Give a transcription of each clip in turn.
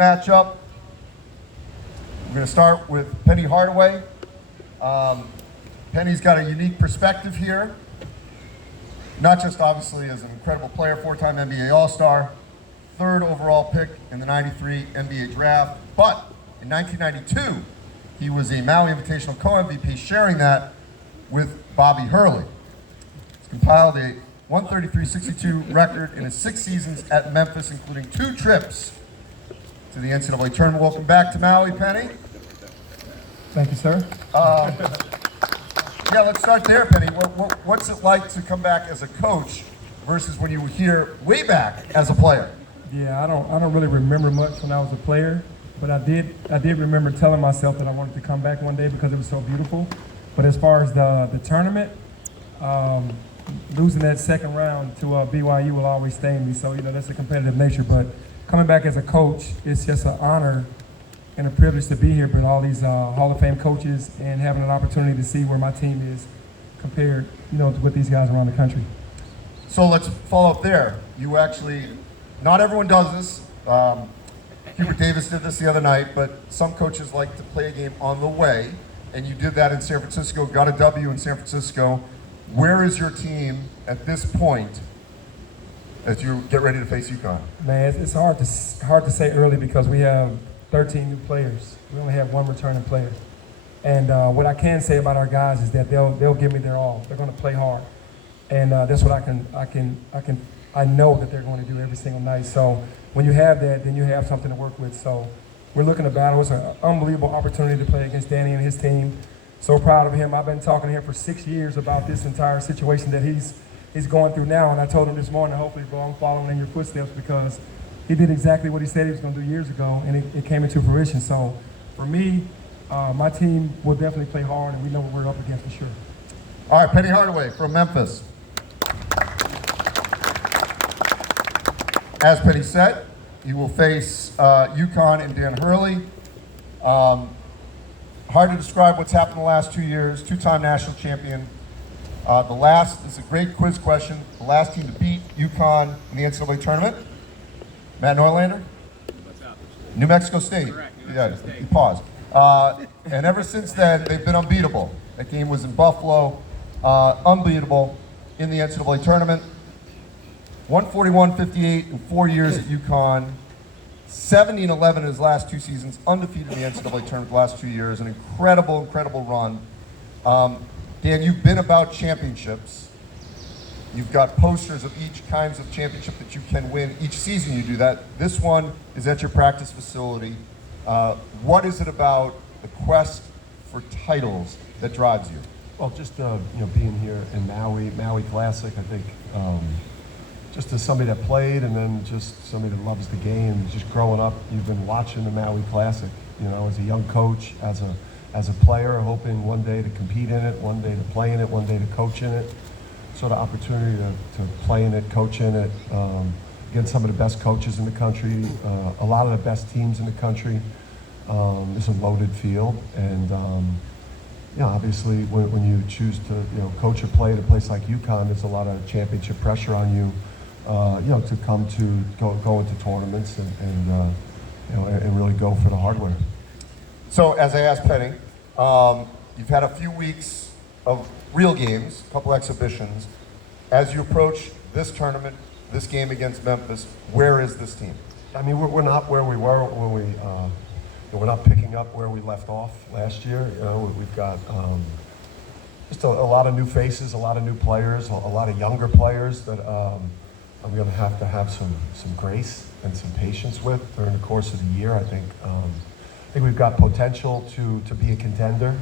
matchup. We're going to start with Penny Hardaway. Penny's got a unique perspective here, not just obviously as an incredible player, four-time NBA All-Star, third overall pick in the '93 NBA draft, but in 1992, he was a Maui Invitational co-MVP, sharing that with Bobby Hurley. He's compiled a 133-62 record in his 6 seasons at Memphis, including 2 trips to the NCAA tournament. Welcome back to Maui, Penny. Thank you, sir. Yeah, let's start there, Penny. What's it like to come back as a coach versus when you were here way back as a player? Yeah, I don't really remember much when I was a player, but I did remember telling myself that I wanted to come back one day because it was so beautiful. But as far as the tournament, losing that second round to BYU will always stain me. So that's a competitive nature. But coming back as a coach, it's just an honor and a privilege to be here with all these Hall of Fame coaches and having an opportunity to see where my team is compared, with these guys around the country. So let's follow up there. You actually, not everyone does this. Hubert Davis did this the other night, but some coaches like to play a game on the way, and you did that in San Francisco, got a W in San Francisco. Where is your team at this point as you get ready to face UConn? Man, it's hard to say early because we have 13 new players. We only have 1 returning player. And what I can say about our guys is that they'll give me their all. They're going to play hard, and that's what I know that they're going to do every single night. So when you have that, then you have something to work with. So we're looking to battle. It's an unbelievable opportunity to play against Danny and his team. So proud of him. I've been talking to him for 6 years about this entire situation that he's going through now, and I told him this morning, hopefully, bro, I'm following in your footsteps because he did exactly what he said he was going to do years ago, and it came into fruition. So for me, my team will definitely play hard, and we know what we're up against for sure. All right, Penny Hardaway from Memphis. As Penny said, you will face UConn and Dan Hurley. Hard to describe what's happened in the last 2 years. 2-time national champion. This is a great quiz question. The last team to beat UConn in the NCAA tournament. Matt Norlander? New Mexico State. Correct, New Yeah, Mexico State. you paused. And ever since then, they've been unbeatable. That game was in Buffalo. Unbeatable in the NCAA tournament. 141-58 in 4 years at UConn. 70-11 in his last 2 seasons. Undefeated in the NCAA tournament the last 2 years. An incredible, incredible run. Dan, you've been about championships. You've got posters of each kinds of championship that you can win. Each season you do that. This one is at your practice facility. What is it about the quest for titles that drives you? Well, just being here in Maui Classic, I think just as somebody that played and then just somebody that loves the game, just growing up, you've been watching the Maui Classic, as a young coach, as a player, hoping one day to compete in it, one day to play in it, one day to coach in it. Sort of opportunity to play in it, coach in it, against some of the best coaches in the country, a lot of the best teams in the country. It's a loaded field, and obviously when you choose to coach or play at a place like UConn, there's a lot of championship pressure on you, to go into tournaments and really go for the hardware. So as I asked Penny, you've had a few weeks of real games, a couple exhibitions. As you approach this tournament, this game against Memphis, where is this team? I mean, we're not where we were when we're not picking up where we left off last year. We've got just a lot of new faces, a lot of new players, a lot of younger players that I'm going to have some grace and some patience with during the course of the year. I think we've got potential to be a contender.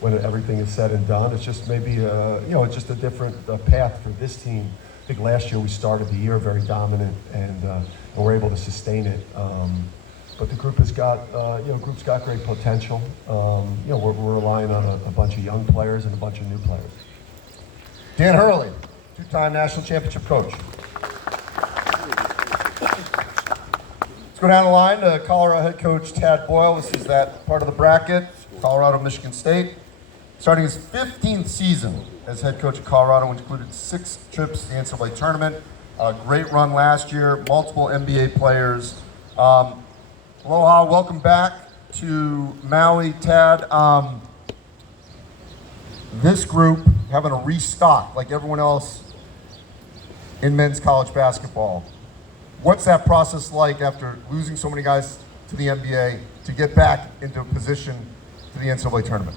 When everything is said and done, it's just maybe it's just a different path for this team. I think last year we started the year very dominant and we're able to sustain it. But the group has got great potential. We're relying on a bunch of young players and a bunch of new players. Dan Hurley, 2-time national championship coach. Let's go down the line to Colorado head coach Tad Boyle. This is that part of the bracket, Colorado, Michigan State. Starting his 15th season as head coach of Colorado, which included 6 trips to the NCAA tournament. A great run last year, multiple NBA players. Aloha, welcome back to Maui, Tad. This group having a restock like everyone else in men's college basketball. What's that process like after losing so many guys to the NBA to get back into a position to the NCAA tournament?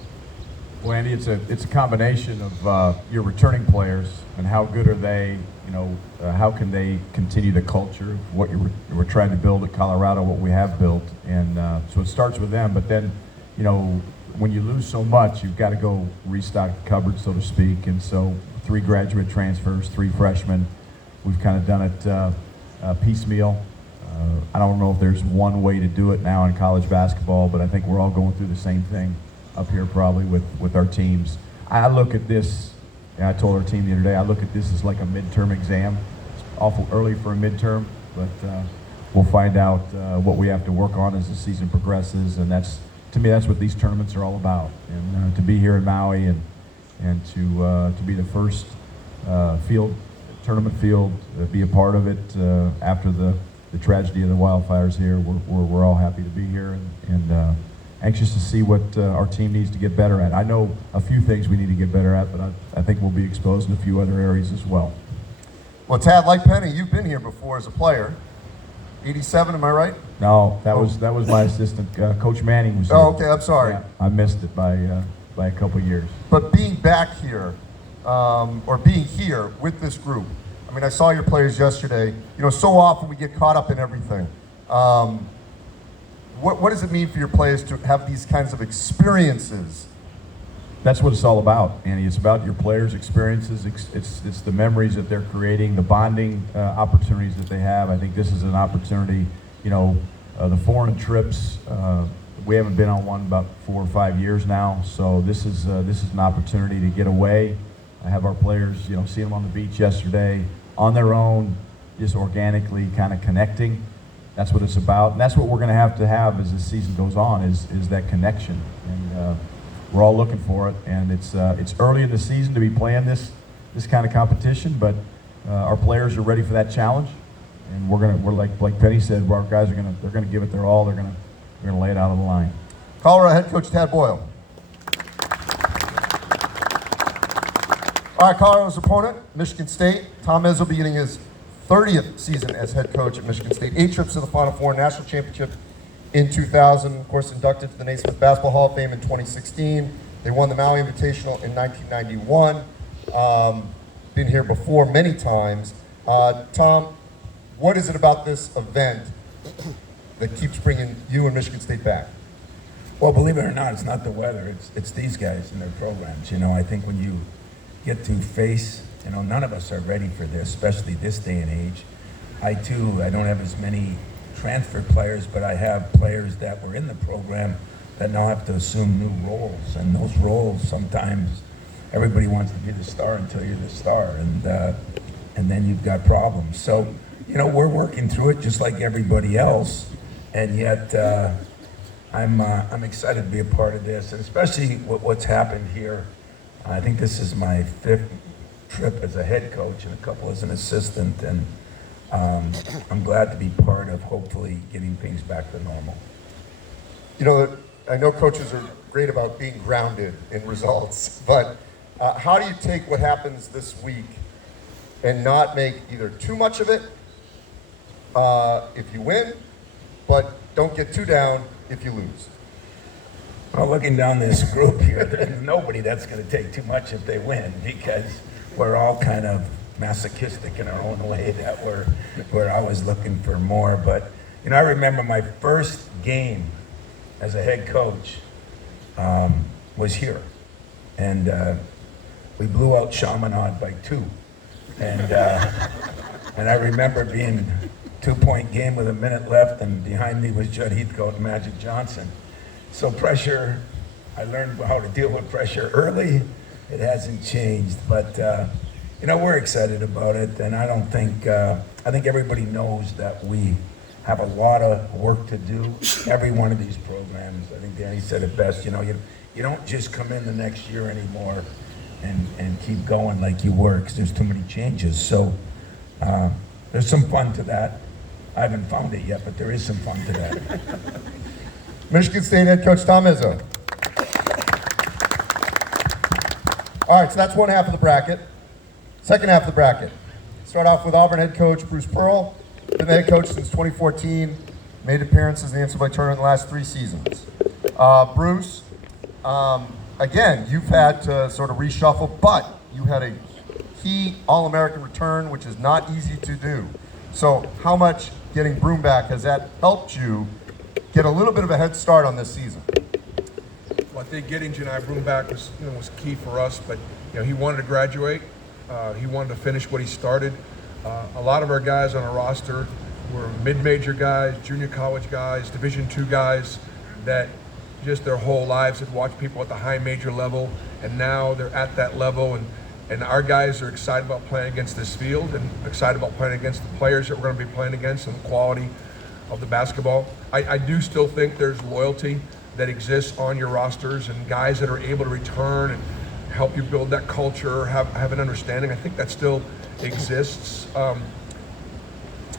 Well, Andy, it's a combination of your returning players and how good are they. You know, how can they continue the culture of what we're trying to build at Colorado, what we have built, and so it starts with them. But then, you know, when you lose so much, you've got to go restock the cupboard, so to speak. And so, 3 graduate transfers, 3 freshmen. We've kind of done it piecemeal. I don't know if there's one way to do it now in college basketball, but I think we're all going through the same thing up here probably with our teams. I look at this, and I told our team the other day, I look at this as like a midterm exam. It's awful early for a midterm, but we'll find out what we have to work on as the season progresses, and that's, to me, that's what these tournaments are all about. And to be here in Maui and to be the first tournament field, be a part of it after the tragedy of the wildfires here, we're all happy to be here and anxious to see what our team needs to get better at. I know a few things we need to get better at, but I think we'll be exposed in a few other areas as well. Well, Tad, like Penny, you've been here before as a player. 87, am I right? No, that was my assistant, Coach Manning was here. Oh, okay, I'm sorry. Yeah, I missed it by a couple of years. But being back here, or being here with this group, I mean, I saw your players yesterday. You know, so often we get caught up in everything. What does it mean for your players to have these kinds of experiences? That's what it's all about, Andy. It's about your players' experiences. It's the memories that they're creating, the bonding opportunities that they have. I think this is an opportunity. You know, the foreign trips. We haven't been on one about 4 or 5 years now, so this is an opportunity to get away. I have our players, you know, see them on the beach yesterday on their own, just organically kind of connecting. That's what it's about, and that's what we're going to have as the season goes on, is that connection. And we're all looking for it, and it's early in the season to be playing this kind of competition, but our players are ready for that challenge, and we're like Penny said, our guys they're gonna give it their all. They're gonna lay it out on the line. Colorado head coach Tad Boyle. All right, Colorado's opponent, Michigan State. Tom Izzo beginning his 30th season as head coach at Michigan State. 8 trips to the Final Four, national championship in 2000. Of course, inducted to the Naismith Basketball Hall of Fame in 2016. They won the Maui Invitational in 1991. Been here before many times. Tom, what is it about this event that keeps bringing you and Michigan State back? Well, believe it or not, it's not the weather. It's these guys and their programs. You know, I think when you get to face, you know, none of us are ready for this, especially this day and age. I don't have as many transfer players, but I have players that were in the program that now have to assume new roles. And those roles, sometimes everybody wants to be the star until you're the star, and then you've got problems. So, you know, we're working through it just like everybody else, and yet I'm excited to be a part of this, and especially what's happened here. I think this is my 5th trip as a head coach and a couple as an assistant, and I'm glad to be part of hopefully getting things back to normal. You know, I know coaches are great about being grounded in results, but how do you take what happens this week and not make either too much of it if you win, but don't get too down if you lose? Well, looking down this group here, there's nobody that's going to take too much if they win, because we're all kind of masochistic in our own way that we're always looking for more. But, you know, I remember my first game as a head coach was here. And we blew out Chaminade by 2. And I remember being 2-point game with a minute left, and behind me was Judd Heathcote and Magic Johnson. So pressure, I learned how to deal with pressure early. It hasn't changed, but you know, we're excited about it, and I think everybody knows that we have a lot of work to do. Every one of these programs, I think Danny said it best, you know, you don't just come in the next year anymore and keep going like you were, because there's too many changes. So there's some fun to that. I haven't found it yet, but there is some fun to that. Michigan State head coach Tom Izzo. All right, so that's one half of the bracket. Second half of the bracket. Start off with Auburn head coach Bruce Pearl. Been the head coach since 2014. Made appearances in the NCAA tournament in the last 3 seasons. Bruce, again, you've had to sort of reshuffle, but you had a key All-American return, which is not easy to do. So how much getting Broom back, has that helped you get a little bit of a head start on this season? Well, I think getting Janai Broom back was key for us, but he wanted to graduate. He wanted to finish what he started. A lot of our guys on our roster were mid-major guys, junior college guys, Division II guys that just their whole lives had watched people at the high major level, and now they're at that level, and our guys are excited about playing against this field and excited about playing against the players that we're going to be playing against and the quality of the basketball. I do still think there's loyalty that exists on your rosters and guys that are able to return and help you build that culture, have an understanding. I think that still exists.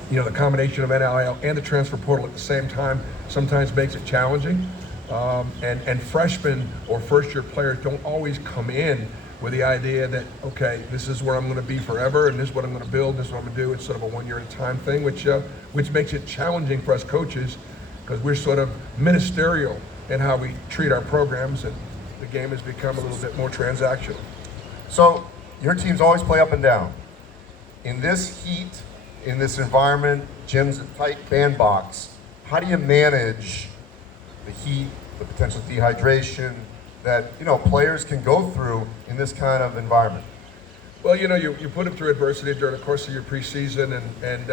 The combination of NIL and the transfer portal at the same time sometimes makes it challenging. And freshmen or first-year players don't always come in with the idea that, okay, this is where I'm going to be forever, and this is what I'm going to build, this is what I'm going to do. It's sort of a one-year-at-a-time thing, which makes it challenging for us coaches because we're sort of ministerial in how we treat our programs, and the game has become a little bit more transactional. So your teams always play up and down. In this heat, in this environment, gyms a tight bandbox, how do you manage the heat, the potential dehydration that players can go through in this kind of environment? Well, you put them through adversity during the course of your preseason, and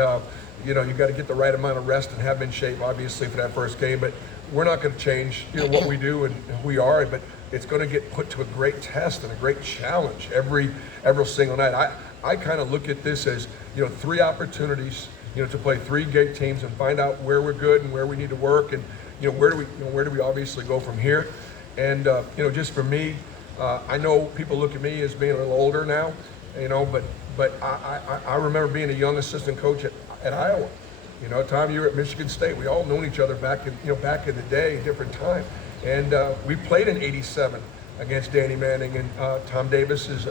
you got to get the right amount of rest and have been in shape, obviously, for that first game. But we're not going to change what we do and who we are, but it's going to get put to a great test and a great challenge every single night. I kind of look at this as 3 opportunities to play 3 great teams and find out where we're good and where we need to work, and where do we obviously go from here. And just for me, I know people look at me as being a little older now, but I remember being a young assistant coach at Iowa. Tom, you were at Michigan State. We all known each other back in the day, different time. And we played in '87 against Danny Manning, and Tom Davis's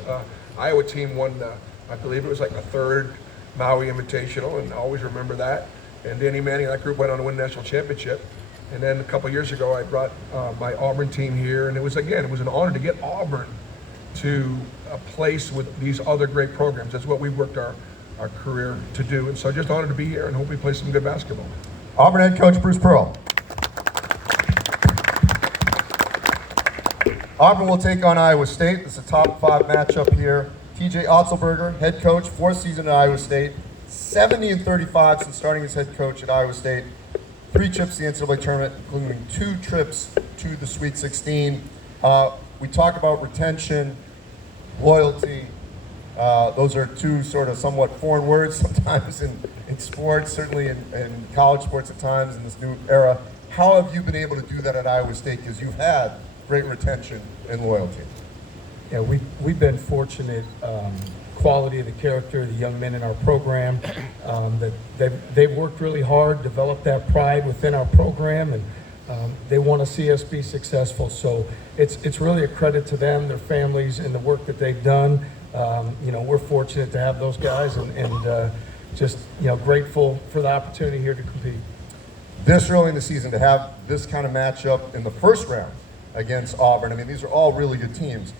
Iowa team won, I believe it was like a 3rd Maui Invitational, and I always remember that. And Danny Manning and that group went on to win the national championship. And then a couple of years ago, I brought my Auburn team here, and it was an honor to get Auburn to a place with these other great programs. That's what we worked our career to do. And so just honored to be here and hope we play some good basketball. Auburn head coach Bruce Pearl. Auburn will take on Iowa State. This is a top 5 matchup here. TJ Otzelberger, head coach, 4th season at Iowa State, 70-35 since starting as head coach at Iowa State. 3 trips to the NCAA tournament, including 2 trips to the Sweet 16. We talk about retention, loyalty. Those are 2 sort of somewhat foreign words sometimes in sports, certainly in college sports at times in this new era. How have you been able to do that at Iowa State? Because you've had great retention and loyalty. Yeah, we've been fortunate. Quality of the character of the young men in our program, that they've worked really hard, developed that pride within our program, and they want to see us be successful. So it's really a credit to them, their families, and the work that they've done. We're fortunate to have those guys, and just grateful for the opportunity here to compete. This early in the season, to have this kind of matchup in the first round against Auburn, I mean, these are all really good teams.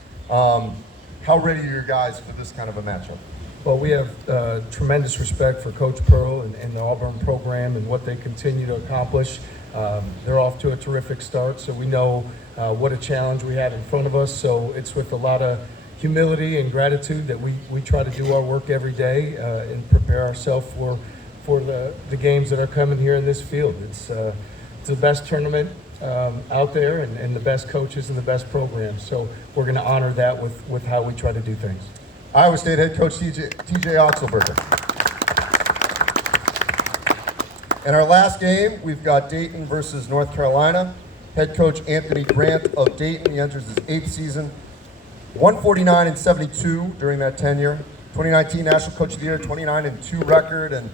How ready are your guys for this kind of a matchup? Well, we have tremendous respect for Coach Pearl and the Auburn program and what they continue to accomplish. They're off to a terrific start, so we know what a challenge we have in front of us. So it's with a lot of humility and gratitude that we try to do our work every day and prepare ourselves for the games that are coming here in this field. It's the best tournament out there, and the best coaches and the best programs. So we're going to honor that with how we try to do things. Iowa State head coach TJ Otzelberger. In our last game, we've got Dayton versus North Carolina. Head coach Anthony Grant of Dayton, he enters his 8th season. 149-72 during that tenure. 2019 National Coach of the Year, 29-2 record, and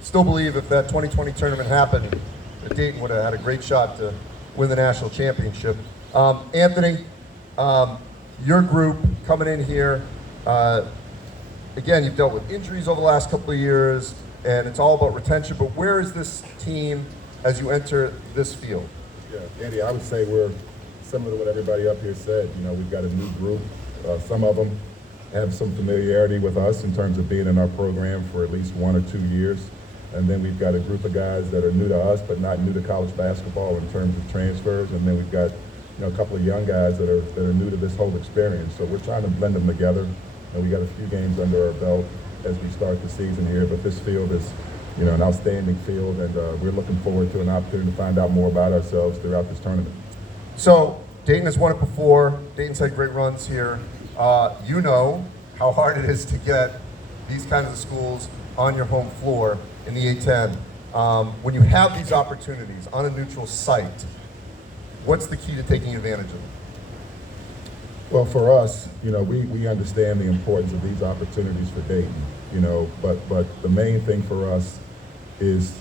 still believe if that 2020 tournament happened, that Dayton would have had a great shot to win the national championship. Anthony, your group coming in here, again, you've dealt with injuries over the last couple of years, and it's all about retention, but where is this team as you enter this field? Yeah, Andy, I would say we're similar to what everybody up here said. You know, we've got a new group. Some of them have some familiarity with us in terms of being in our program for at least 1 or 2 years. And then we've got a group of guys that are new to us, but not new to college basketball in terms of transfers. And then we've got, you know, a couple of young guys that are new to this whole experience. So we're trying to blend them together. And we got a few games under our belt as we start the season here. But this field is, you know, an outstanding field, and we're looking forward to an opportunity to find out more about ourselves throughout this tournament. So Dayton has won it before. Dayton's had great runs here. You know how hard it is to get these kinds of schools on your home floor in the A-10. When you have these opportunities on a neutral site, what's the key to taking advantage of them? Well, for us, you know, we understand the importance of these opportunities for Dayton, you know, but the main thing for us is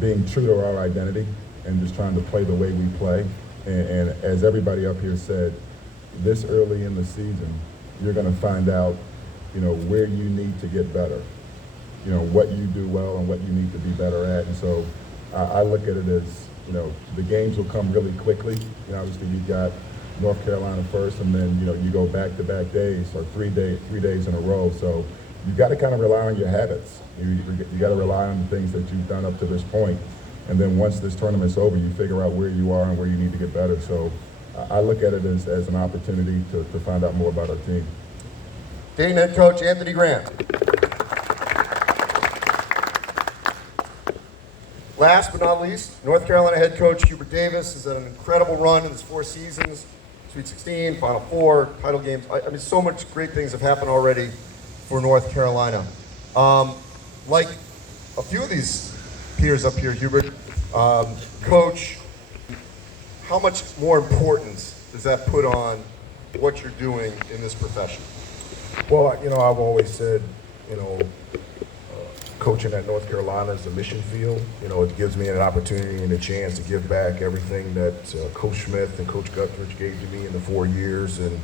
being true to our identity and just trying to play the way we play. And as everybody up here said, this early in the season, you're going to find out, you know, where you need to get better, you know, what you do well and what you need to be better at. And so I look at it as, you know, the games will come really quickly. You know, obviously you've got North Carolina first, and then, you know, you go back-to-back days or 3 days in a row. So you've got to kind of rely on your habits. You got to rely on the things that you've done up to this point. And then once this tournament's over, you figure out where you are and where you need to get better. So I look at it as an opportunity to find out more about our team. Dayton head coach Anthony Grant. Last but not least, North Carolina head coach Hubert Davis has had an incredible run in his 4 seasons, Sweet 16, Final Four, title games. I mean, so much great things have happened already for North Carolina. Like a few of these peers up here, Hubert, coach, how much more importance does that put on what you're doing in this profession? Well, you know, I've always said, you know, coaching at North Carolina is a mission field. You know, it gives me an opportunity and a chance to give back everything that Coach Smith and Coach Guthridge gave to me in the 4 years, and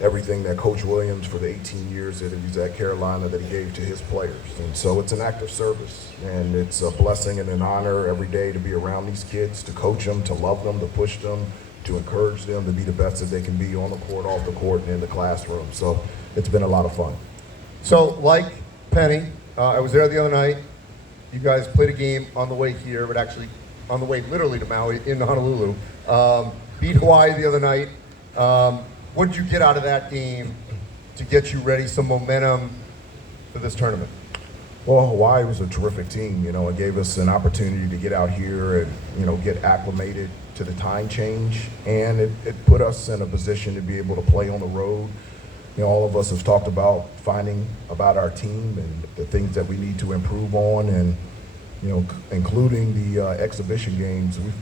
everything that Coach Williams for the 18 years that he was at Carolina that he gave to his players. And so it's an act of service, and it's a blessing and an honor every day to be around these kids, to coach them, to love them, to push them, to encourage them to be the best that they can be on the court, off the court, and in the classroom. So it's been a lot of fun. So, like Penny, I was there the other night. You guys played a game on the way here, but actually on the way literally to Maui in Honolulu. Beat Hawaii the other night. What did you get out of that game to get you ready, some momentum for this tournament? Well, Hawaii was a terrific team. You know, it gave us an opportunity to get out here and, you know, get acclimated to the time change, and it put us in a position to be able to play on the road. You know, all of us have talked about finding about our team and the things that we need to improve on, and, you know, including the exhibition games. We've